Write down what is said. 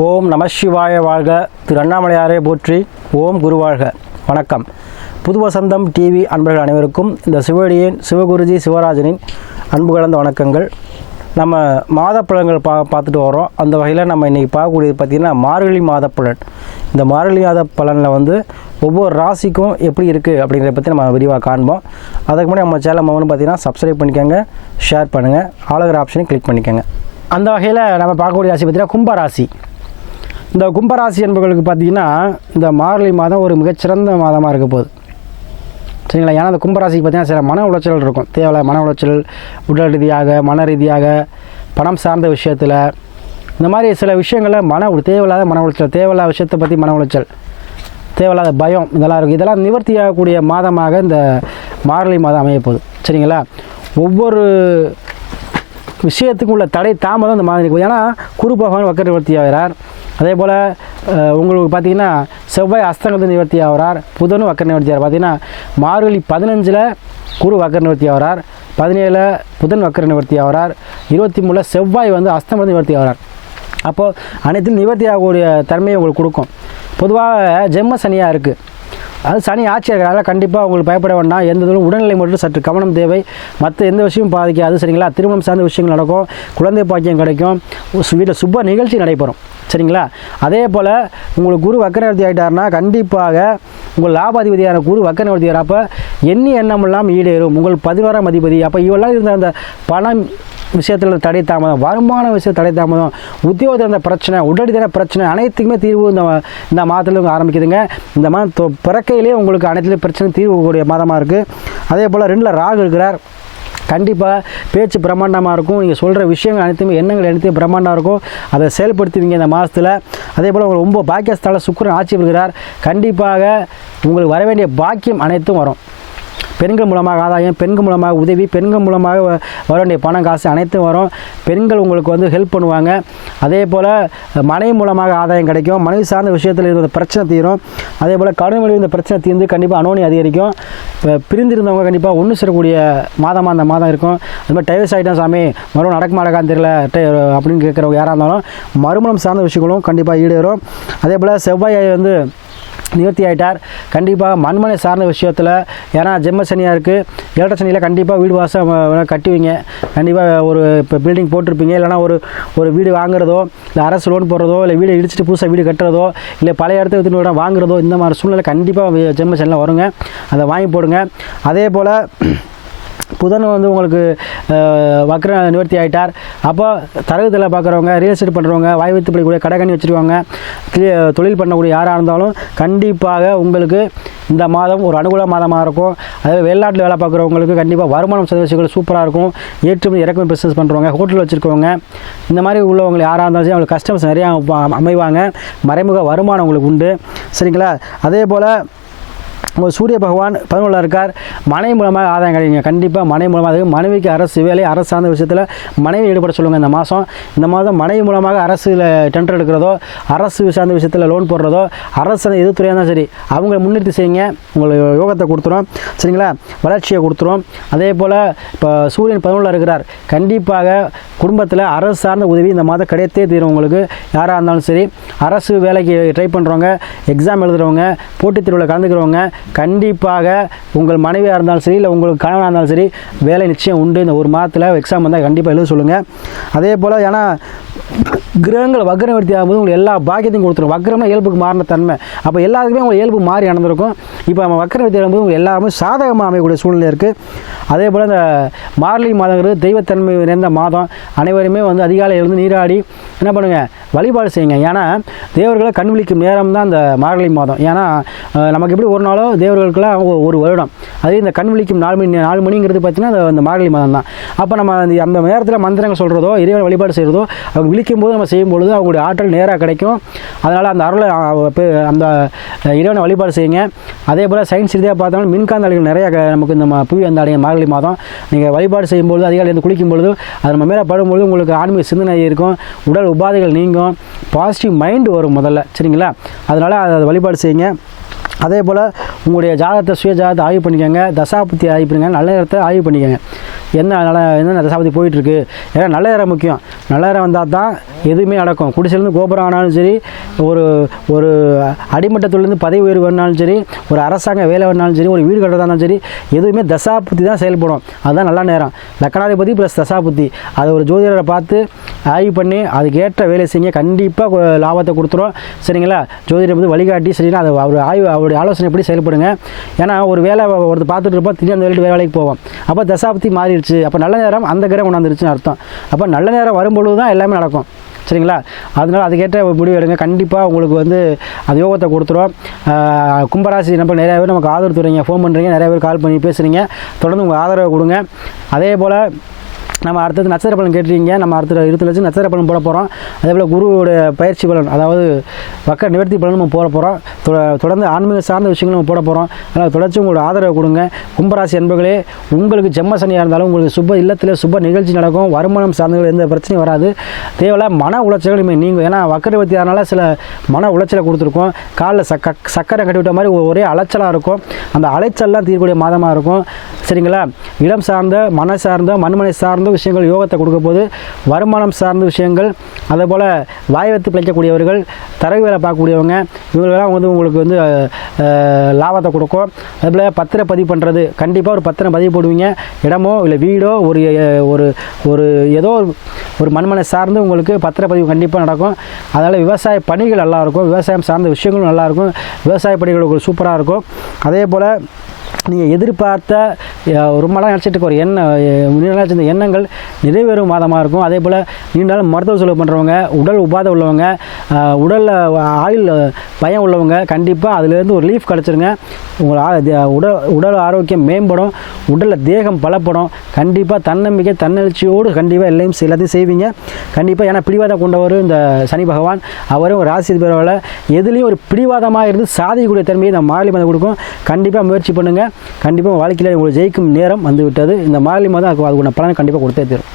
ஓம் நம சிவாய வாழ்க. திரு அண்ணாமலையாரை போற்றி. ஓம் குருவாழ்க. வணக்கம். புது வசந்தம் டிவி அன்பர்கள் அனைவருக்கும் இந்த சிவடியின் சிவகுருஜி சிவராஜனின் அன்பு கலந்த வணக்கங்கள். நம்ம மாத பலன்கள் பார்த்துட்டு வரோம். அந்த வகையில் நம்ம இன்றைக்கி பார்க்கக்கூடியது பார்த்திங்கன்னா மார்கழி மாத பலன். இந்த மார்கழி மாத பலனில் ஒவ்வொரு ராசிக்கும் எப்படி இருக்குது அப்படிங்கிறத பற்றி நம்ம விரிவாக காண்போம். அதுக்கு முன்னாடி நம்ம சேனல் பார்த்திங்கன்னா சப்ஸ்கிரைப் பண்ணிக்கோங்க, ஷேர் பண்ணுங்கள், ஆளுகிற ஆப்ஷனை கிளிக் பண்ணிக்கோங்க. அந்த வகையில் நம்ம பார்க்கக்கூடிய ராசி பார்த்திங்கன்னா கும்பராசி. இந்த கும்பராசி என்பவர்களுக்கு பார்த்திங்கன்னா இந்த மார்கழி மாதம் ஒரு மிகச்சிறந்த மாதமாக இருக்க போகுது, சரிங்களா? ஏன்னா அந்த கும்பராசிக்கு பார்த்திங்கன்னா சில மன உளைச்சல் இருக்கும். தேவையில்ல மன உளைச்சல், உடல் ரீதியாக, மன ரீதியாக, பணம் சார்ந்த விஷயத்தில், இந்த மாதிரி சில விஷயங்களில் தேவையில்லாத மன உளைச்சல், தேவையில்லாத விஷயத்தை பற்றி மன உளைச்சல், தேவையில்லாத பயம், இதெல்லாம் இருக்கும். இதெல்லாம் நிவர்த்தி ஆகக்கூடிய மாதமாக இந்த மார்கழி மாதம் அமைய போகுது, சரிங்களா? ஒவ்வொரு விஷயத்துக்கும் உள்ள தடை தாமதம் இந்த மாதிரி இருக்கும். ஏன்னா குரு பகவான் வக்கர நிவர்த்தி ஆகிறார். அதே போல் உங்களுக்கு பார்த்திங்கன்னா செவ்வாய் அஸ்தங்கத்தை நிவர்த்தி ஆகிறார். புதனும் வக்கர நிவர்த்தி ஆகிறார். பார்த்திங்கன்னா மார்கழி 15 குரு வக்கர நிவர்த்தி ஆகிறார், 17 புதன் வக்கர நிவர்த்தி ஆகிறார், 23 செவ்வாய் அஸ்தமத்தை நிவர்த்தி ஆகிறார். அப்போது அனைத்தும் நிவர்த்தி ஆகக்கூடிய தன்மையை உங்களுக்கு கொடுக்கும். பொதுவாக ஜென்ம சனியாக இருக்குது, அது சனி ஆட்சி இருக்கிறனால கண்டிப்பாக உங்களுக்கு பயப்பட வேண்டாம். எந்த இதுவும் உடல்நிலை மட்டும் சற்று கவனம் தேவை. மற்ற எந்த விஷயமும் பாதிக்காது, சரிங்களா? திருமணம் சார்ந்த விஷயங்கள் நடக்கும், குழந்தை பாக்கியம் கிடைக்கும், வீட்டில் சுப நிகழ்ச்சி நடைபெறும், சரிங்களா? அதே போல் உங்களுக்கு குரு வக்கர நிவர்த்தி ஆகிட்டார்னா கண்டிப்பாக உங்கள் லாபாதிபதியான குரு வக்கர நிவர்த்தி ஆகிறப்ப எண்ணி எண்ணம் இல்லாமல் ஈடேறும். உங்கள் 11ஆம் அதிபதி. அப்போ இவெல்லாம் இருந்த அந்த பணம் விஷயத்தில் தடை தாமதம், வருமான விஷயத்தில் தடை தாமதம், உத்தியோகத்தில் இருந்த பிரச்சனை, உடல்நல பிரச்சனை அனைத்துக்குமே தீர்வு இந்த மாதத்தில் ஆரம்பிக்குதுங்க. இந்த மாதம் பிறக்கையிலே உங்களுக்கு அனைத்துலேயும் பிரச்சனை தீர்வு கூடிய மாதமாக இருக்குது. அதே போல் 2 ராகு இருக்கிறார். கண்டிப்பாக பேச்சு பிரம்மாண்டமாக இருக்கும். நீங்கள் சொல்கிற விஷயங்கள் அனைத்துமே, எண்ணங்கள் அனைத்தையும் பிரம்மாண்டமாக இருக்கும். அதை செயல்படுத்துவீங்க இந்த மாதத்தில். அதே போல் உங்களுக்கு ரொம்ப பாக்கியஸ்தால சுக்கிரன் ஆட்சி பெறுகிறார். கண்டிப்பாக உங்களுக்கு வர வேண்டிய பாக்கியம் அனைத்தும் வரும். பெண்கள் மூலமாக ஆதாயம், பெண்கள் மூலமாக உதவி, பெண்கள் மூலமாக வர வேண்டிய பணம் காசு அனைத்தும் வரும். பெண்கள் உங்களுக்கு ஹெல்ப் பண்ணுவாங்க. அதே போல் மனைவி மூலமாக ஆதாயம் கிடைக்கும். மனைவி சார்ந்த விஷயத்தில் இருந்த பிரச்சனை தீரும். அதே போல் கடன் வழி இந்த பிரச்சனை தீர்ந்து கண்டிப்பாக அனோனி அதிகரிக்கும். பிரிந்திருந்தவங்க கண்டிப்பாக ஒன்று சேரக்கூடிய மாதமாக அந்த மாதம் இருக்கும். அது மாதிரி டைவர்ஸ் ஆகிட்டோம் சாமி, மறுபடியும் நடக்க மாட்டேக்கான்னு தெரியல அப்படின்னு கேட்குறவங்க யாராக இருந்தாலும் மறுமணம் சார்ந்த விஷயங்களும் கண்டிப்பாக ஈடேறும். அதே போல் செவ்வாய் நிவர்த்தி ஆகிட்டார். கண்டிப்பாக மண்மனை சார்ந்த விஷயத்தில், ஏன்னா ஜென்ம சனியாக இருக்குது, 7 சனியில் கண்டிப்பாக வீடு வாசம் கட்டுவீங்க. கண்டிப்பாக இப்போ பில்டிங் போட்டிருப்பீங்க, இல்லைனா ஒரு வீடு வாங்குறதோ, இல்லை அரசு லோன் போடுறதோ, இல்லை வீடு இடிச்சிட்டு புதுசாக வீடு கட்டுறதோ, இல்லை பழைய இடத்த விட்டு வாங்குறதோ, இந்த மாதிரி சூழ்நிலை கண்டிப்பாக ஜென்ம சனியில் வருங்க. அதை வாங்கி போடுங்க. அதே போல் புதன் உங்களுக்கு வக்கர நிவர்த்தி ஆகிட்டார். அப்போ தரகுதலை பார்க்குறவங்க, ரியல் எஸ்டேட் பண்ணுறவங்க, வாய் வைத்து படிக்கக்கூடிய கடைக்கணி வச்சுருவாங்க, தொழில் பண்ணக்கூடிய யாராக இருந்தாலும் கண்டிப்பாக உங்களுக்கு இந்த மாதம் ஒரு அனுகூல மாதமாக இருக்கும். அதாவது வெளிநாட்டில் வேலை பார்க்குறவங்களுக்கு கண்டிப்பாக வருமானம் சதவீதங்கள் சூப்பராக இருக்கும். ஏற்றுமதி இறக்குமதி பிஸ்னஸ் பண்ணுறவங்க, ஹோட்டல் வச்சுருக்கவங்க, இந்த மாதிரி உள்ளவங்க யாராக இருந்தாலும் சரி அவங்களுக்கு கஸ்டமர்ஸ் நிறையா அமைவாங்க. மறைமுக வருமானம் உங்களுக்கு உண்டு, சரிங்களா? அதே போல் உங்கள் சூரிய பகவான் 11 இருக்கார். மனைவி மூலமாக ஆதாயம் கிடைக்குங்க. கண்டிப்பாக மனைவி மூலமாக, மனைவிக்கு அரசு வேலை, அரசு சார்ந்த விஷயத்தில் மனைவி ஈடுபட சொல்லுங்கள். இந்த மாதம் மனைவி மூலமாக அரசில் டெண்டர் எடுக்கிறதோ, அரசு சார்ந்த விஷயத்தில் லோன் போடுறதோ, அரசு எதிர்த்துறையாக இருந்தால் சரி அவங்களை முன்னிறுத்தி செய்யுங்க. உங்களுக்கு யோகத்தை கொடுத்துரும், சரிங்களா? வளர்ச்சியை கொடுத்துரும். அதே போல் இப்போ சூரியன் 11 இருக்கிறார். கண்டிப்பாக குடும்பத்தில் அரசு சார்ந்த உதவி இந்த மாதம் கிடைத்தே தீரும். உங்களுக்கு யாராக இருந்தாலும் சரி, அரசு வேலைக்கு ட்ரை பண்ணுறவங்க, எக்ஸாம் எழுதுகிறவங்க, போட்டித் தேர்வில் கலந்துக்கிறவங்க, கண்டிப்பாக உங்கள் மனைவியாக இருந்தாலும் சரி, இல்லை உங்களுக்கு கணவனாக இருந்தாலும் சரி, வேலை நிச்சயம் உண்டு. இந்த ஒரு மாதத்தில் எக்ஸாம் வந்தால் கண்டிப்பாக எழுத சொல்லுங்கள். அதே போல் ஏன்னா கிரகங்கள் வக்ர நிவர்த்தி ஆகும்போது உங்களுக்கு எல்லா பாக்கியத்தையும் கொடுத்துரும். வக்ரம்னா இயல்புக்கு மாறின தன்மை. அப்போ எல்லாத்துக்குமே உங்கள் இயல்பு மாறி நடந்திருக்கும். இப்போ நம்ம வக்ர நிவர்த்தி ஆகும்போது உங்களுக்கு எல்லாருமே சாதகமாக அமையக்கூடிய சூழ்நிலை இருக்குது. அதே போல் இந்த மார்கழி மாதங்கிறது தெய்வத்தன்மை நிறைந்த மாதம். அனைவருமே அதிகாலை எழுந்து நீராடி என்ன பண்ணுங்கள், வழிபாடு செய்யுங்க. ஏன்னா தேவர்களை கண் விழிக்கும் நேரம் தான் இந்த மார்கழி மாதம். ஏன்னா நமக்கு எப்படி ஒரு நாளோ தேவர்களுக்கெல்லாம் ஒரு வருடம். அதே இந்த கண் விழிக்கும் 4 மணிங்கிறது பார்த்தீங்கன்னா அந்த மார்கழி மாதம் தான். அப்போ நம்ம அந்த நேரத்தில் மந்திரங்கள் சொல்கிறதோ, இறைவன் வழிபாடு செய்கிறதோ, அவங்க விழிக்கும் போது நம்ம செய்யும்பொழுது அவங்களுடைய ஆற்றல் நேராக கிடைக்கும். அதனால் அந்த அருளை அந்த இறைவனை வழிபாடு செய்யுங்க. அதே போல் சயின்ஸ் ரீதியாக பார்த்தாலும் மின்காந்த அலைகள் நிறையா நமக்கு இந்த புவி அடைய மார்கழி மாதம். நீங்கள் வழிபாடு செய்யும்பொழுது, அதிகாலை குளிக்கும் பொழுது, அது நம்ம மேலே படும்பொழுது உங்களுக்கு ஆன்மீக சிந்தனை இருக்கும், உடல் உபாதைகள் நீங்கும், பாசிட்டிவ் மைண்டு வரும் முதல்ல, சரிங்களா? அதனால் அதை வழிபாடு செய்யுங்க. அதே போல் உங்களுடைய ஜாதகத்தை சுய ஜாதகத்தை ஆய்வு பண்ணிக்கோங்க. தசாபுத்தி ஆய்வு பண்ணிக்கோங்க. நல்ல நேரத்தை ஆய்வு பண்ணிக்கோங்க. என்ன தசாபதி போயிட்டுருக்கு. ஏன்னா நல்ல நேரம் முக்கியம். நல்ல நேரம் வந்தால் தான் எதுவுமே நடக்கும். குடிசையிலேருந்து கோபுரம் ஆனாலும் சரி, ஒரு ஒரு அடிமட்டத்துலேருந்து பதவி உயர்வு வேணாலும் சரி, ஒரு அரசாங்க வேலை வேணாலும் சரி, ஒரு வீடு கட்டுறதா இருந்தாலும் சரி, எதுவுமே தசாபுத்தி தான் செயல்படும். அதுதான் நல்ல நேரம். லக்னாதிபதி ப்ளஸ் தசாபுத்தி அதை ஒரு ஜோதிடரை பார்த்து ஆய்வு பண்ணி அதுக்கேற்ற வேலை செய்யுங்க. கண்டிப்பாக லாபத்தை கொடுத்துரும். சரிங்களா? ஜோதிடர் வந்து வழிகாட்டி சரிங்களா, அது அவருடைய ஆலோசனை எப்படி செயல்படுங்க. ஏன்னா ஒரு வேலை ஒருத்தர் பார்த்துட்டு இருப்போம், திடீர்னு அந்த வேலைக்கு வேலைக்கு போவோம். அப்போ தசாபுத்தி மாறிடுச்சு. அப்போ நல்ல நேரம் அந்த கிரகம் கொண்டாந்துருச்சுன்னு அர்த்தம். அப்போ நல்ல நேரம் வரும்பொழுது தான் எல்லாமே நடக்கும். சரிங்களா? அதனால் அதுக்கேற்ற முடிவு எடுங்க. கண்டிப்பாக உங்களுக்கு வந்து அது யோகத்தை கொடுத்துரும். கும்பராசி நம்ம நிறையா பேர் நமக்கு ஆதரவு தருவீங்க, ஃபோன் பண்ணுறீங்க, நிறைய பேர் கால் பண்ணி பேசுகிறீங்க. தொடர்ந்து உங்கள் ஆதரவை கொடுங்க. அதே போல் நம்ம அடுத்தது நட்சத்திர பலன் கேட்டிருக்கீங்க. நம்ம அடுத்த 20 லட்சம் நட்சத்திர பலன் போட போகிறோம். அதே போல் குருவோட பயிற்சி பலன், அதாவது வக்க நிவர்த்தி பலன் நம்ம போட போகிறோம். தொடர்ந்து ஆன்மீக சார்ந்த விஷயங்கள் நம்ம போட போகிறோம். அதனால் தொடர்ச்சி உங்களோட ஆதரவை கொடுங்க. கும்பராசி என்பர்களே, உங்களுக்கு ஜென்ம சனியாக இருந்தாலும் உங்களுக்கு சுப இல்லத்தில் சுப நிகழ்ச்சி நடக்கும். வருமானம் சார்ந்த எந்த பிரச்சனையும் வராது. தேவையில்ல மன உளைச்சல்கள் நீங்கள் ஏன்னா வக்க நிவர்த்தி ஆனால சில மன உளைச்சலை கொடுத்துருக்கோம். காலில் சக்கரை கட்டி விட்ட மாதிரி ஒரே அலைச்சலாக இருக்கும். அந்த அலைச்சல்லாம் தீர்க்கக்கூடிய மாதமாக இருக்கும். சரிங்களா? இடம் சார்ந்த, மன சார்ந்த, மண்மனை சார்ந்த விஷயங்கள் யோகத்தை கொடுக்க போது, வருமானம் சார்ந்த விஷயங்கள், அதே போல் வாய் வைத்து பிழைக்கக்கூடியவர்கள், தரகு வேலை பார்க்கக்கூடியவங்க, இவங்களெல்லாம் வந்து உங்களுக்கு வந்து லாபத்தை கொடுக்கும். அதேபோல் பத்திரம் பதிவு பண்ணுறது, கண்டிப்பாக ஒரு பத்திரம் பதிவு போடுவீங்க. இடமோ இல்லை வீடோ ஒரு ஒரு ஒரு ஏதோ ஒரு மண்மனை சார்ந்து உங்களுக்கு பத்திரப்பதிவு கண்டிப்பாக நடக்கும். அதனால் விவசாய பணிகள் நல்லாயிருக்கும். விவசாயம் சார்ந்த விஷயங்களும் நல்லாயிருக்கும். விவசாய பணிகள் உங்களுக்கு சூப்பராக இருக்கும். அதே போல் நீங்கள் எதிர்பார்த்த ரொம்ப நாள் நினச்சிட்டு இருக்க ஒரு நினைச்ச எண்ணங்கள் நிறைவேறும் மாதமாக இருக்கும். அதே போல் நீண்டாலும் மருத்துவ செலவு பண்ணுறவங்க, உடல் உபாதை உள்ளவங்க, உடலில் ஆயுள் பயம் உள்ளவங்க, கண்டிப்பாக அதிலேருந்து ஒரு லீஃப் கிடச்சிருங்க. உடல் ஆரோக்கியம் மேம்படும். உடலில் தேகம் பலப்படும். கண்டிப்பாக தன்னம்பிக்கை தன்னெழுச்சியோடு கண்டிப்பாக எல்லாத்தையும் செய்வீங்க. கண்டிப்பாக ஏன்னா பிடிவாதம் கொண்டவர் இந்த சனி பகவான். அவரும் ராசி பெறவில் எதுலேயும் ஒரு பிடிவாதமாக இருந்து சாதிக்கக்கூடிய தன்மையை இந்த மார்கழி மாதம் கொடுக்கும். கண்டிப்பாக முயற்சி பண்ணுங்கள். கண்டிப்பாக வாழ்க்கையில் உங்களுக்கு ஜெயிக்கும் நேரம் வந்து விட்டது. இந்த மார்கழி மாதம் அதுக்கு பலனை கண்டிப்பாக கொடுத்தே தரும்.